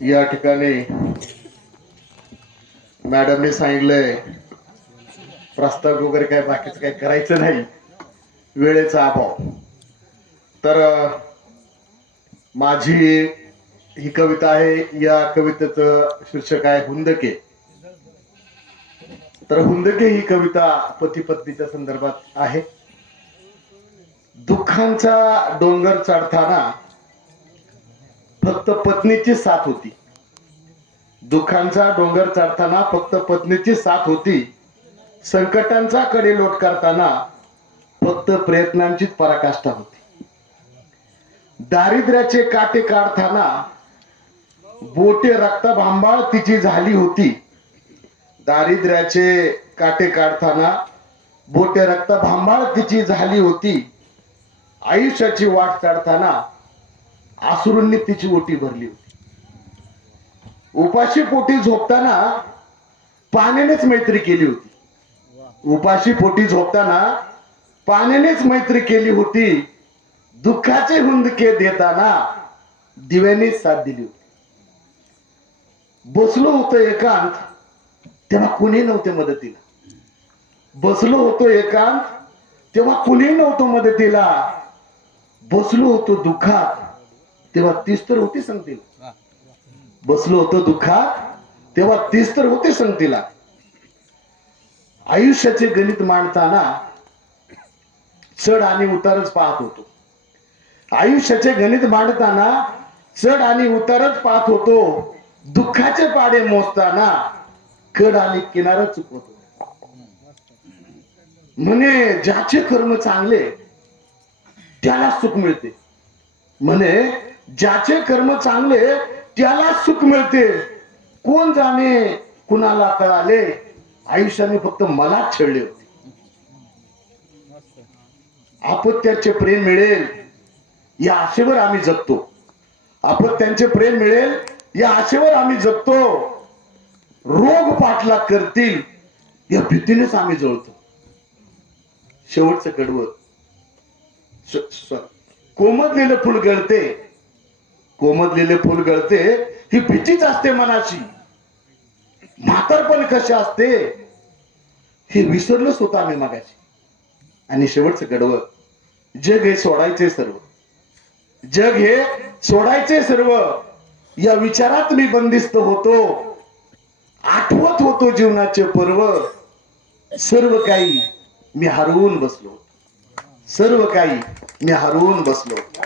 या ठिकाणी मॅडमने सांगितलंय प्रस्ताव वगैरे काय बाकीचं काय करायचं नाही, वेळेचा अभाव. तर माझी ही कविता आहे. या कवितेचं शीर्षक आहे हुंदके. तर हुंदके ही कविता पती पत्नीच्या संदर्भात आहे. दुःखांचा डोंगर चढताना फक्त पत्नीची साथ होती. दुःखांचा डोंगर चढताना फक्त पत्नीची साथ होती. संकटांचा कडे लोट करताना फक्त प्रयत्नांचीच पराकाष्ठा होती. दारिद्र्याचे काटे काढताना बोटे रक्तभांबाळ तिची झाली होती. दारिद्र्याचे काटे काढताना बोटे रक्तभांबाळ तिची झाली होती. आयुष्याची वाट चढताना आसुरूंनी तिची ओटी भरली होती. उपाशी पोटी झोपताना पाण्यानेच मैत्री केली होती. उपाशी पोटी झोपताना पाण्यानेच मैत्री केली होती. दुःखाचे हुंदके देताना दिव्यानेच साथ दिली होती. बसलो होतो एकांत तेव्हा कुणी नव्हते मदतीला. बसलो होतो एकांत तेव्हा कुणी नव्हतं मदतीला. बसलो होतो दुःखात तेव्हा तीच तर होती संगतीला. बसलो होतो दुःखात तेव्हा तीच तर होती संगतीला. आयुष्याचे गणित मांडताना चढ आणि उतारच पाहत होतो. आयुष्याचे गणित मांडताना चढ आणि उतारच पाहत होतो. दुःखाचे पाडे मोजताना कड आणि किनारा चुकवतो. म्हणे ज्याचे कर्म चांगले त्याला सुख मिळते. म्हणे ज्याचे कर्म चांगले त्याला सुख मिळते. कोण जाणे कुणाला कळाले, आयुष्याने फक्त मलाच छळले होते. अपत्याचे प्रेम मिळेल या आशेवर आम्ही जगतो. अपत्यांचे प्रेम मिळेल या आशेवर आम्ही जगतो. रोग पाठलाग करतील या भीतीनेच आम्ही जळतो. शेवटचं कडवं कोमधलेलं फुल गळते. कोमधलेले फुल गळते ही भीतीच असते मनाची. म्हातारपण कसे असते हे विसरलोच होतं आम्ही मागाशी. आणि शेवटचं कडवं जग हे सोडायचे सर्व. जग हे सोडायचे सर्व या विचारात मी बंदिस्त होतो. आठवत होतो जीवनाचे पर्व. सर्व काही मी हरवून बसलो. सर्व काही मी हरवून बसलो.